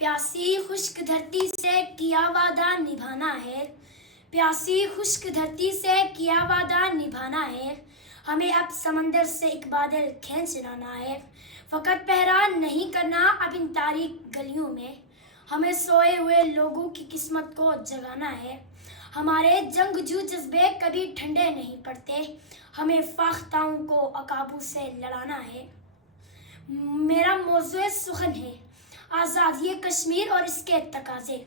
प्यासी खुश्क धरती से किया वादा निभाना है, प्यासी खुश्क धरती से किया वादा निभाना है, हमें अब समंदर से एक बादल खींच लाना है, फकत पहरा नहीं करना अब इन तारीक गलियों में, हमें सोए हुए लोगों की किस्मत को जगाना है, हमारे जंगजू जज्बे कभी ठंडे नहीं पड़ते, हमें फाख्ताओं को अकाबू से लड़ाना है। मेरा मौज़ूए सुखन है आज़ादी कश्मीर और इसके तकाज़े।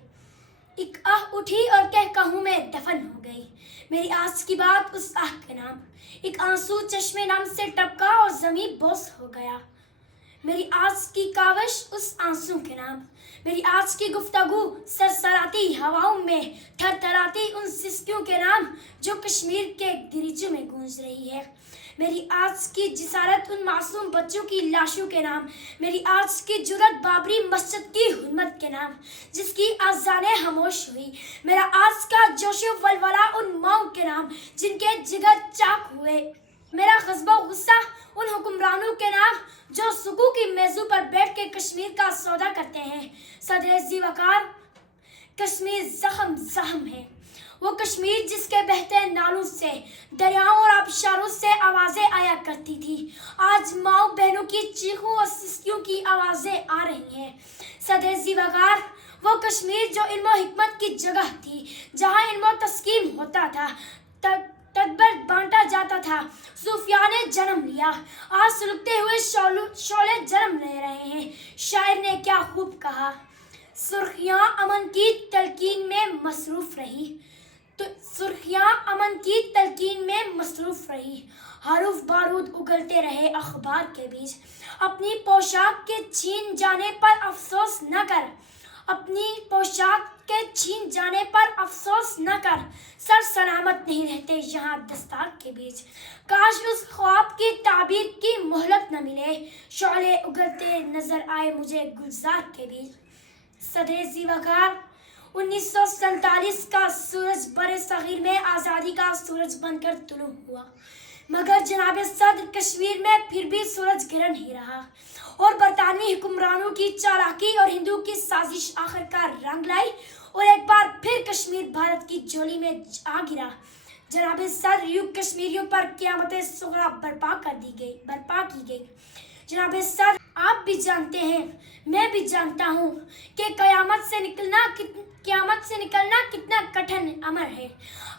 एक आह उठी और कहूँ में दफन हो गई मेरी आज की बात उस आह के नाम, एक आंसू चश्मे नाम से टपका और ज़मीं बोस हो गया मेरी आज की कावश उस आंसू के नाम, मेरी आज की गुफ्तगू सरसराती हवाओं में थरथराती उन सिसकियों के नाम जो कश्मीर के गिरिजों में गूंज रही है, मेरी आज की जिसारत उन मासूम बच्चों की लाशों के नाम, मेरी आज की जुरत बाबरी मस्जिद की हुर्मत के नाम जिसकी आज़ानें खामोश हुई, मेरा आज का जोशो वलवला उन माओं के नाम जिनके जिगर चाक हुए, मेरा ग़ज़्बा गुस्सा उन हुक्मरानों के नाम जो सुकू की मेज़ों पर बैठ के कश्मीर का सौदा करते हैं। सदर ज़ीवकार कश्मीर ज़ख्म ज़ख्म है, वो कश्मीर जिसके बहते नालों से दरियाओं और आबशारों से आवाज़ें आया करती थी, आज माओ बहनों की चीखों और सिसकियों की आवाज़ें आ रही हैं। सदर ज़ीवकार वो कश्मीर जो इल्म हिकमत की जगह थी, जहाँ इल्म तस्कीम होता था, तदबर बांटा जाता था, सूफिया ने जन्म लिया, आज सुलगते हुए शोले जन्म ले रहे हैं। शायर ने क्या खूब कहा, सुर्खियाँ अमन की तलकीन में मसरूफ़ रही, तो सुर्खियाँ अमन की तलकीन में मसरूफ़ रही, हरूफ बारूद उगलते रहे अखबार के बीच, अपनी पोशाक के छीन जाने पर अफसोस न कर, अपनी पोशाक के छीन जाने पर अफसोस न कर, सर सलामत नहीं रहते यहाँ दस्तार के बीच, काश उस ख्वाब की ताबीर की मोहलत न मिले, शोले उगलते नजर आए मुझे गुलजार के बीच। सदर ज़ीवकार 1947 का सूरज बरे सगीर में आज़ादी का सूरज बनकर तुलू हुआ, मगर जनाब सदर कश्मीर में फिर भी सूरज गिरन ही रहा और बरतानी हुक्मरानों की चालाकी और हिंदू की साजिश आखिरकार रंग लाई और एक बार फिर कश्मीर भारत की झोली में आ गिरा। जनाब सदर युग कश्मीरियों पर क़यामत सुगरा बर्पा की गई। जनाब सदर आप भी जानते हैं, मैं भी जानता हूँ कि क़यामत से निकलना कितना कठिन अमर है।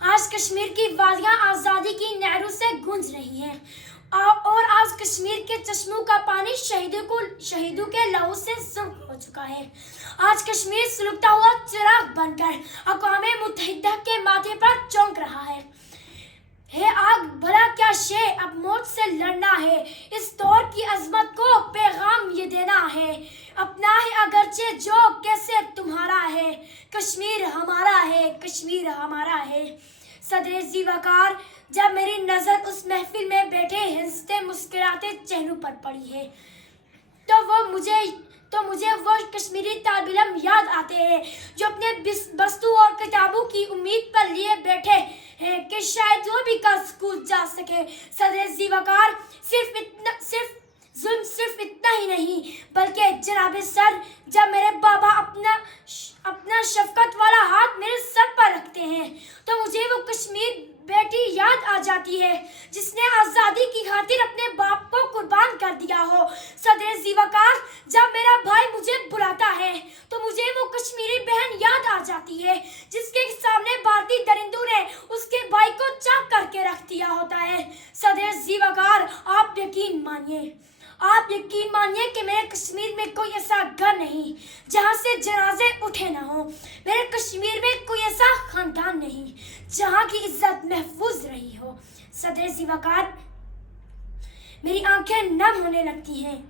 आज कश्मीर की वादियाँ आज़ादी की नहरों से गूंज रही हैं और आज कश्मीर के चश्मों का पानी शहीदों के लहू से सुर्ख हो चुका है। आज कश्मीर सुलगता हुआ चिराग बनकर अक़वाम मुत्तहिदा के माथे पर चौंक रहा है। आग भला क्या शे अब मौत से लड़ना है, इस दौर की अजमत को पैगाम ये देना है, अपना है अगरचे जो कैसे तुम्हारा है, कश्मीर हमारा है, कश्मीर हमारा है। सदर ज़ीवकार जब मेरी नज़र उस महफिल में बैठे हंसते मुस्कुराते चेहरों पर पड़ी है तो मुझे वो कश्मीरी तालिब याद आते हैं जो अपने बस्तु और किताबों की उम्मीद पर लिए बैठे हैं कि शायद वो भी कल स्कूल जा सके। सदर ज़ीवकार सिर्फ इतना ही नहीं बल्कि जनाब सर जब मेरे बाबा अपना शफकत वाला हाथ मेरे सर पर रखते हैं तो मुझे वो कश्मीर बेटी याद आ जाती है जिसने आज़ादी की खातिर अपने बाप को कुर्बान कर दिया हो। सदर ज़ीवकार जब मेरा भाई मुझे बुलाता है तो मुझे वो कश्मीरी बहन याद आ जाती है जिसके सामने भारतीय दरिंदों ने उसके भाई को चाक करके रख दिया होता है। सदर ज़ीवकार आप यकीन मानिए कि मेरे कश्मीर में कोई ऐसा घर नहीं जहाँ से जनाजे उठे ना हो, मेरे कश्मीर में कोई ऐसा खानदान नहीं जहाँ की इज्जत महफूज रही हो। सदर ज़ीवकार मेरी आंखें नम होने लगती हैं,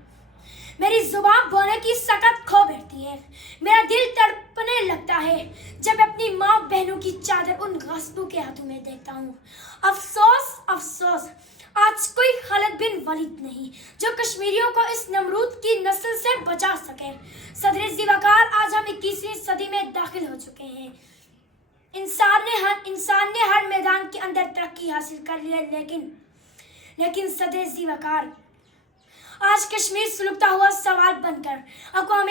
मेरी जुबान बोलने की सकत खो बैठती है, मेरा दिल तड़पने लगता है जब अपनी माँ बहनों की चादर उन गस्बों के हाथों में देखता हूँ। अफसोस अफसोस आज कोई खालिद बिन वलीद नहीं जो कश्मीरियों को इस नमरूद की नस्ल से बचा सके। सदर ज़ीवकार आज हम 21वीं सदी में दाखिल हो चुके हैं। इंसान ने हर मैदान के अंदर तरक्की हासिल कर ली है, लेकिन सदर ज़ीवकार आज कश्मीर सुलगता हुआ सवाल बनकर अक़वाम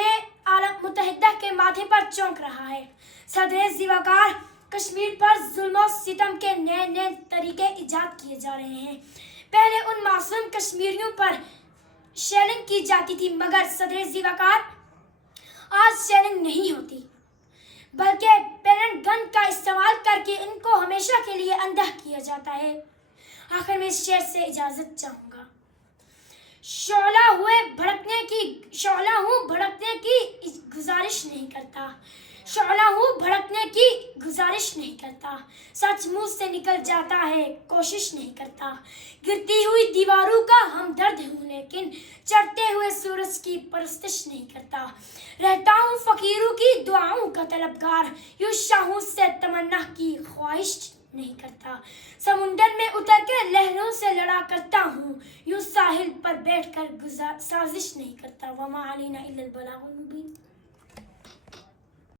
मुत्तहिदा के माथे पर चौंक रहा है। सदर ज़िवाकार कश्मीर पर जुल्म और सितम के नए नए तरीके इजाद किए जा रहे हैं। पहले उन मासूम कश्मीरियों पर शेलिंग की जाती थी, मगर सदर ज़िवाकार आज शेलिंग नहीं होती, बल्कि पेलेट गन का इस्तेमाल करके इनको हमेशा के लिए अंधा किया जाता है। आखिर में इस शेर से इजाज़त चाहूँगा। शोला हूँ भड़कने की गुजारिश नहीं करता, शोला हूँ भड़कने की गुजारिश नहीं करता, सच मुंह से निकल जाता है कोशिश नहीं करता। गिरती हुई दीवारों का हमदर्द हूँ, लेकिन चढ़ते हुए सूरज की परस्तिश नहीं करता। रहता हूँ फकीरों की दुआओं का तलबगार, यूं शाहों से तमन्ना की ख्वाहिश नहीं करता। समुंदर में उतर के लहरों से लड़ा करता हूँ, यूं साहिल पर बैठकर साजिश नहीं करता। वमा अलैना इल्लल बलागुल मुबीन।